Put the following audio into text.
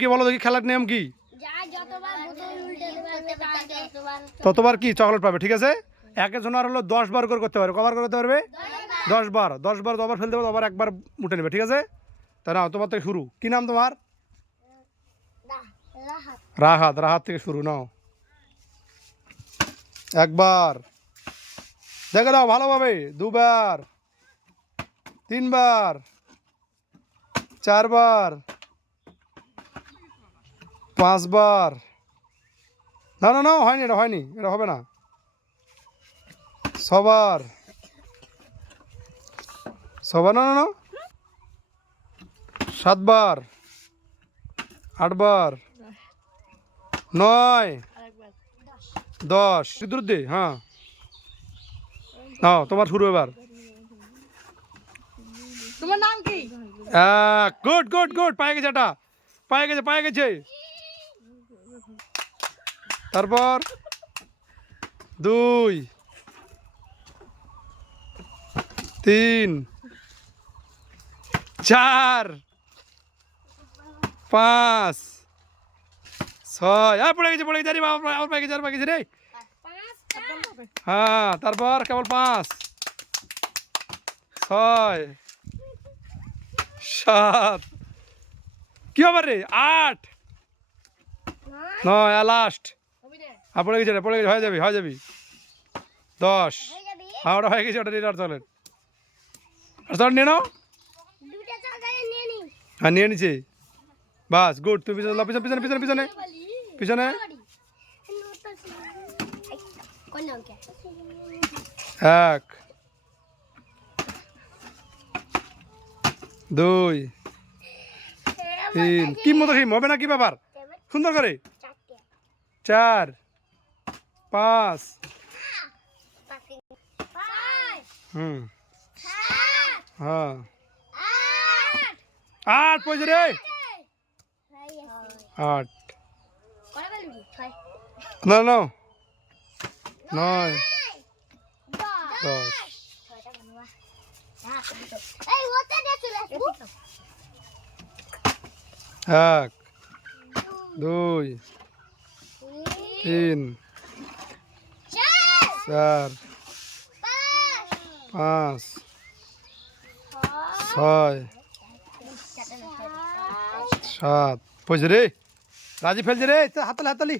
কি বলো দেখি, খেলার নিয়ম কি? ততবার কি চকলেট পাবে, ঠিক আছে? একজন আর হলো 10 বার করে করতে পারবে। কবার করতে পারবে? 10 বার। 10 বার আবার ফেলতে পারবে, আবার একবার উঠে নেবে, ঠিক আছে? তা নাও, তোমার থেকে শুরু। কি নাম তোমার? রাহাত। রাহাত থেকে শুরু, নাও। একবার দেখে দাও ভালোভাবে। 2 বার, 3 বার, 4 বার, 5 বার। না না না, হয়নি, এটা হয়নি, এটা হবে না। 6 বার। 6 বার, না না না। 7 বার, 8 বার, 9, 10। দূর দে, হ্যাঁ। নাও, তোমার শুরু এবার। তোমার নাম কি? গুড গুড গুড, পায়ে গেছে, এটা পায়ে গেছে, পায়ে গেছে। তারপর 2, 3, 4, 5, 6। পড়ে গেছে, পড়ে গেছে, আরে বাবা, আবার পায়ে গেছে, আর পায়ে গেছে রে। হ্যাঁ, তারপর কেবল 5, 6, 7, কি হবে রে, 8, 9, লাস্ট। পড়ে গেছে রে, পড়ে গেছে, হয়ে যাবি, হয়ে যাবি। 10। হ্যাঁ, ওটা হয়ে গেছে, ওটা নিয়ে চলেন। আর চল নিয়ে নাও। হ্যাঁ, নিয়ে নিছে। বাস, গুড। তুমি পিছনে, পিছনে পিছনে পিছনে পিছনে পিছনে। 1, 2, 3। কি মতো হিম হবে না, কি ব্যাপার? সুন্দর করে। 4, 5। হুম, হ্যাঁ। 8 পয়সা রে। 8, না না, 9, 10। 1, 2, 3, 4, 5, 6, 7। পয়সা রে, রাজি ফেলছে রে। হাততালি, হাততালি।